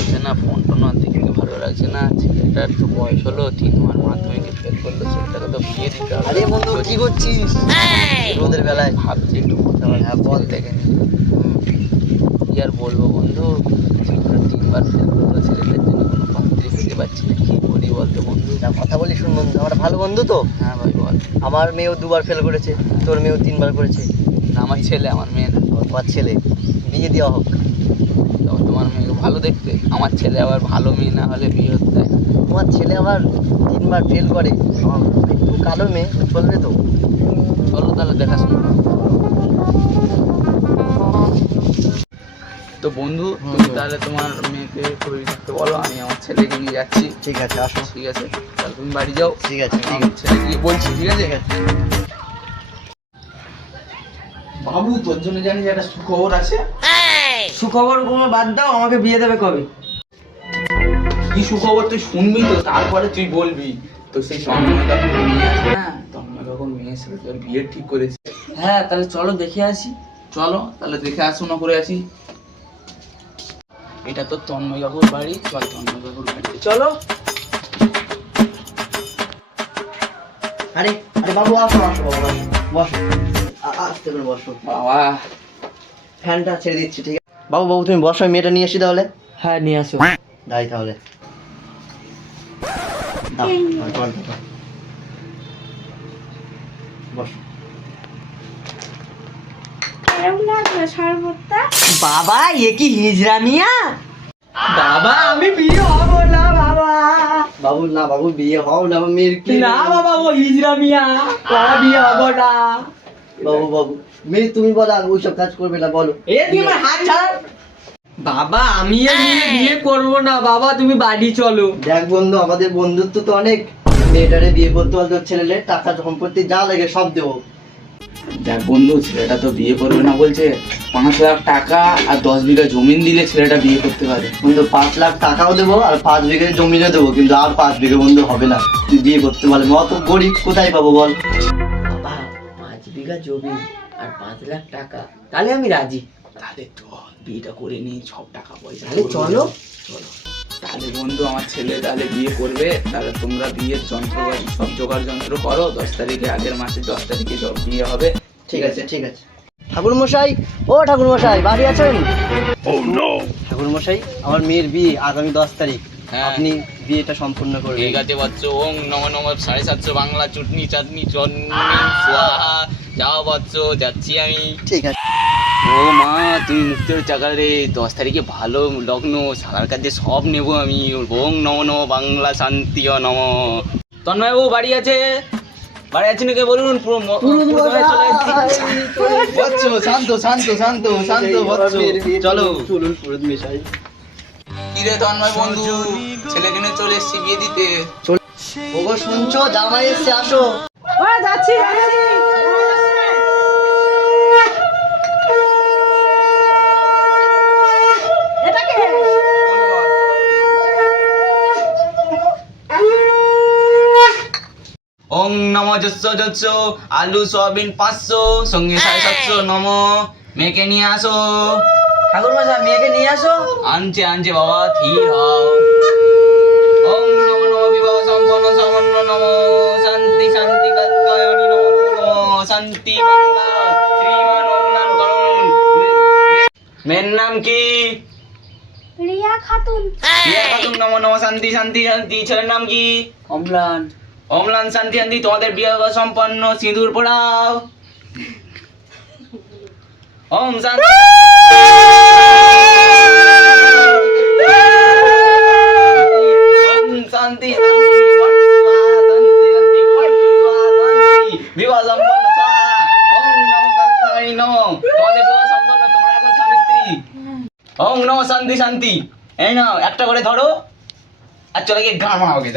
লাগছে না phone tone আর দেখতে ভালো লাগছে না। ছেলেটার তো বয়স হলো তিন তিনবার মাধ্যমিকে ফেল করল ছেলেটাকে তো বিয়ে দিতে হবে। আরে বন্ধু কি করছিস? রোদের বেলায়। ভাবছি একটু কথা বলে হ্যাঁ, বল। দেখে নি কি আর বলব বন্ধু ছেলেটা তিনবার ফেল করল ছেলেটার জন্য কোনো পাত্রী খুঁজে পাচ্ছি না কি করি বলতো বন্ধু? না কথা বলি শুন বন্ধু আমার ভালো বন্ধু তো। হ্যাঁ ভাই বল। আমার মেয়েও দুবার ফেল করেছে তোর মেয়েও তিনবার করেছে। না, আমার ছেলে আমার মেয়ে না। তোমার ছেলে। বিয়ে দেওয়া হোক। তোমার মেয়ে ভালো দেখতে? আমার ছেলে আবার ভালো মেয়ে না হলে বিয়ে হতে দেয়। তোমার ছেলে আবার তিনবার ফেল করে। একটু কালো মেয়ে চলবে তো? চলো তাহলে দেখাশোনা। তো বন্ধু তুমি তাহলে তোমার মেয়েকে খবর থাকতে বলো আমি আমার ছেলেকে নিয়ে যাচ্ছি। ঠিক আছে আসো। ঠিক আছে? তাহলে তুমি বাড়ি যাও। ঠিক আছে ঠিক আছে। ছেলেকে বলছি ঠিক আছে? ঠিক আছে। বাবু তোর জন্য জানি যে একটা সুখবর আছে। সুখবর কোনো বাদ দাও আমাকে বিয়ে দেবে কবে? কি সুখবর তুই শুনবি তো? তারপরে তুই বলবি। তো সেই তন্ময় মেয়ে আছে না তন্ময় কাকুর মেয়ের সাথে তোর বিয়ে ঠিক করেছে। হ্যাঁ তাহলে চলো দেখে আসি। চলো তাহলে দেখে আসুন করে আসি। এটা তো তন্ময় কাকুর বাড়ি। চল তন্ময় কাকুর বাড়ি। চলো। আরে আরে বাবু আসো আসো বাবু বসো। আস্তে করে বসো। বাবা। ফ্যানটা ছেড়ে দিচ্ছি ঠিক আছে বাবু বাবু তুমি বসো মেয়েটা নিয়ে আসি তাহলে? হ্যাঁ নিয়ে আসো। দাই তাহলে। বাবা এ কি হিজরা মিয়া? বাবা আমি বিয়ে হব না বাবা। বাবু না বাবু বিয়ে হও না আমার মেয়ের কি না বাবা ও হিজরা মিয়া। বাবা বিয়ে হব না। বাবু বাবু মেয়ে তুমি বলো আর ওইসব কাজ করবে না বলো। এ তুই আমার হাত ছাড়। বাবা আমি বিয়ে করব না। বাবা তুমি বাড়ি চলো। দেখ বন্ধু আমাদের বন্ধুত্ব তো অনেক। মেয়েটারে বিয়ে করতে তোর টাকা সম্পত্তি যা লাগে সব দেবো। দেখ বন্ধু ছেলেটা তো বিয়ে করবে না বলছে। পাঁচ লাখ টাকা আর দশ বিঘা জমিন দিলে ছেলেটা বিয়ে করতে পারে। বন্ধু পাঁচ লাখ টাকাও দেবো আর পাঁচ বিঘে জমিও দেবো কিন্তু আর পাঁচ বিঘে বন্ধু হবে না। তুই বিয়ে করতে পারলে অত গরিব কোথায় পাবো বল? বিঘা জমি আর পাঁচ লাখ টাকা তাহলে আমি রাজি। তাহলে তো বিয়েটা করে নিই সব টাকা পয়সা তাহলে চলো। চলো। তাহলে বন্ধু আমার ছেলে তাহলে বিয়ে করবে তাহলে তোমরা বিয়ের যন্ত্রপাতি সব জোগাড় যন্ত্র করো দশ তারিখে আগের মাসে দশ তারিখে সব বিয়ে হবে। ঠিক আছে ঠিক আছে। ঠাকুর মশাই ও ঠাকুর মশাই বাড়ি আছেন? ঠাকুর মশাই আমার মেয়ের বিয়ে আগামী দশ তারিখ। হ্যাঁ। আপনি বিয়েটা সম্পূর্ণ করবেন ঠিক আছে বৎস ওং নম নম সাড়ে সাতশো বাংলা চুটনি চাটনি সোহা যাও বৎস যাচ্ছি আমি। ঠিক আছে। ও মা তুমি মুক্তের চাকা রে দশ তারিখে ভালো লগ্ন সাদার কাছে সব নেব আমি। ওং নম নম বাংলা শান্তি ও নম। তন্ময় বাবু বাড়ি আছে? বাড়ি আছে নাকি? বলুন পুরো শান্ত শান্ত শান্ত শান্ত চলো। চলুন পুরোদ মশাই কি রে তন্ময় বন্ধু? ছেলেকে নিয়ে চলে এসেছি বিয়ে দিতে। ওগো শুনছো? জামাই এসছে আসো। ও যাচ্ছি যাচ্ছি। ওং নম যস্য যস্য আলু সয়াবিন পাঁচশো সঙ্গে সাড়ে সাতশো নম। মেয়েকে নিয়ে আসো। ঠাকুর মশাই মেয়েকে নিয়ে আসো। আনছে আনছে বাবা ধীর হও। ওং নম নম বিবাহ সম্পন্ন সামান্য নম। শান্তি শান্তি কাত্যায়নি নম নম শান্তি বাংলা শ্রীমান অম্লান করুন মেয়ের নাম কি? রিয়া খাতুন। রিয়া খাতুন নম নম শান্তি শান্তি শান্তি। ছেলের নাম কি? অম্লান অম্লান শান্তি শান্তি, তোমাদের বিবাহ সম্পন্ন, সিঁদুর পড়াও। ওম শান্তি। ওম নমো শান্তি শান্তি। এই নাও, একটা করে ধরো। আর চলে গিয়ে গান মারাও গে